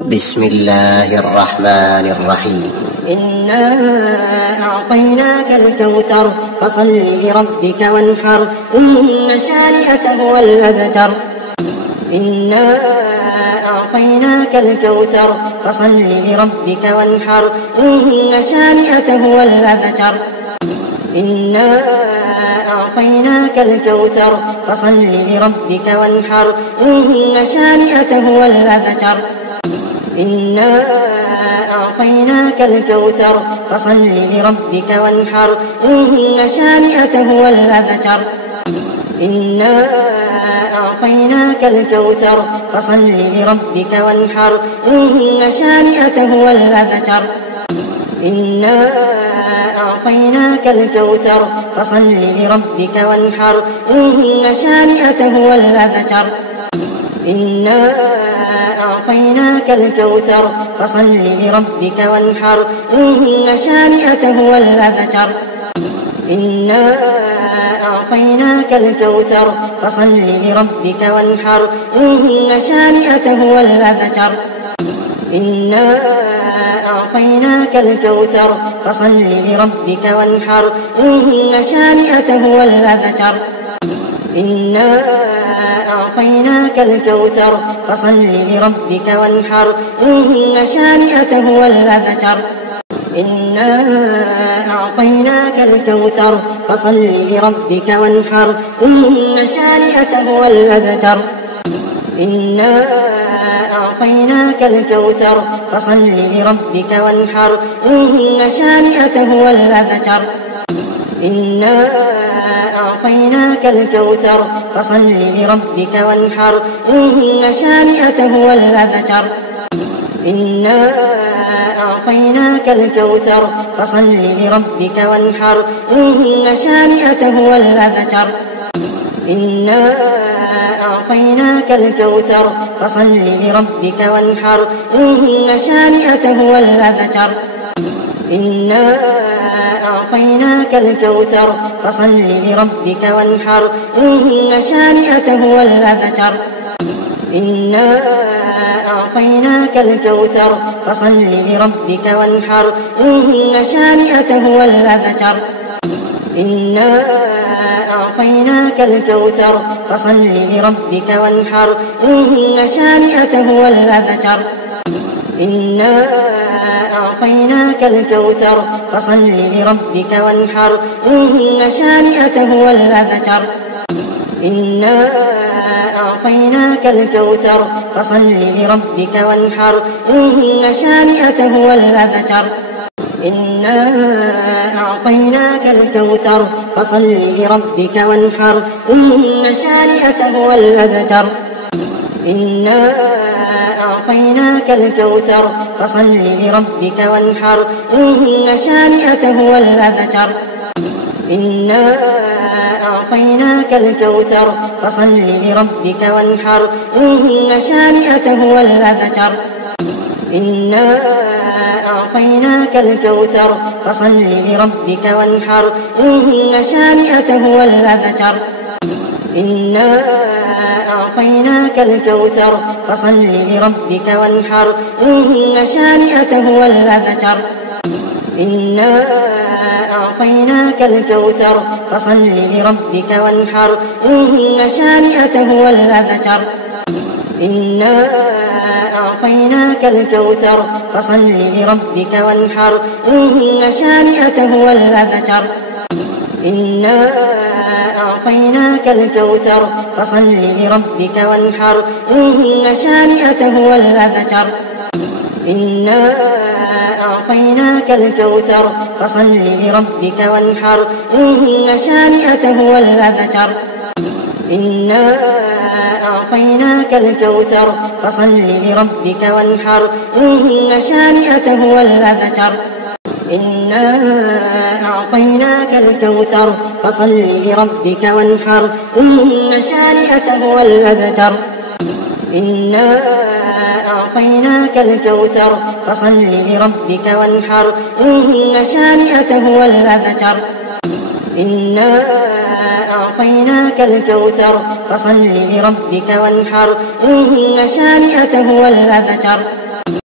بسم الله الرحمن الرحيم. إنا أعطيناك الكوثر فصل لربك وانحر إن شانئك هو الأبتر. إنا أعطيناك الكوثر فصل لربك وانحر إن شانئك هو الأبتر. إنا أعطيناك الكوثر فصل لربك وانحر إن شانئك هو الأبتر. إنا أعطيناك الكوثر فصل لربك وانحر إن شانئك هو الأبتر. إنا أعطيناك الكوثر فصل لربك وانحر إن شانئك هو الأبتر. إنا أعطيناك الكوثر فصل لربك وانحر إن شانئك هو الأبتر. إنا أعطيناك الكوثر فصل لربك وانحر إن شانئك هو الأبتر. إنا أعطيناك الكوثر فصل لربك وانحر إن شانئك هو الأبتر. إنا أعطيناك الكوثر فصل لربك وانحر إن شانئك هو الأبتر. إنا أعطيناك الكوثر فصل لربك وانحر إن شانئك هو الأبتر. إنا أعطيناك الكوثر فصل لربك وانحر إن شانئك هو الأبتر. إنا أعطيناك الكوثر فصل لربك وانحر إن شانئك هو الأبتر. إنا أعطيناك الكوثر فصل لربك وانحر إن شانئك هو الأبتر. إنا أعطيناك الكوثر فصل لربك وانحر إن شانئك هو الأبتر. إنا أعطيناك الكوثر فصل لربك وانحر إن شانئك هو الأبتر. إنا أعطيناك الكوثر فصل لربك وانحر إن شانئك هو الأبتر. إنا أعطيناك الكوثر فصل لربك وانحر إن شانئك هو الأبتر. إنا أعطيناك الكوثر فصل لربك وانحر إن شانئك هو الأبتر. إنا أعطيناك الكوثر فصل لربك وانحر إن شانئك هو الأبتر. إنا أعطيناك الكوثر فصل لربك وانحر إن شانئك هو الأبتر. إنا أعطيناك الكوثر فصل لربك وانحر إن شانئك هو الأبتر. إنا أعطيناك الكوثر فصل لربك وانحر إن شانئك هو الأبتر. إنا أعطيناك الكوثر فصل لربك وانحر إن شانئك هو الأبتر. إنا أعطيناك الكوثر فصل لربك وانحر إن شانئك هو الأبتر. إنا أعطيناك الكوثر فصل لربك وانحر إن شانئك هو الأبتر. إنا أعطيناك الكوثر فصل لربك وانحر إن شانئك هو الأبتر. إنا أعطيناك الكوثر فصل لربك وانحر إن شانئك هو الأبتر. إنا أعطيناك الكوثر فصل لربك وانحر إن شانئك هو الأبتر. إنا أعطيناك الكوثر فصل لربك وانحر إن شانئك هو الأبتر. إنا أعطيناك الكوثر فصل لربك وانحر إن شانئك هو الأبتر. إنا أعطيناك الكوثر فصل لربك وانحر إن شانئك هو الأبتر. إنا أعطيناك الكوثر فصل لربك وانحر إن شانئك هو الأبتر. إنا أعطيناك الكوثر فصل لربك وانحر إن شانئك هو الأبتر.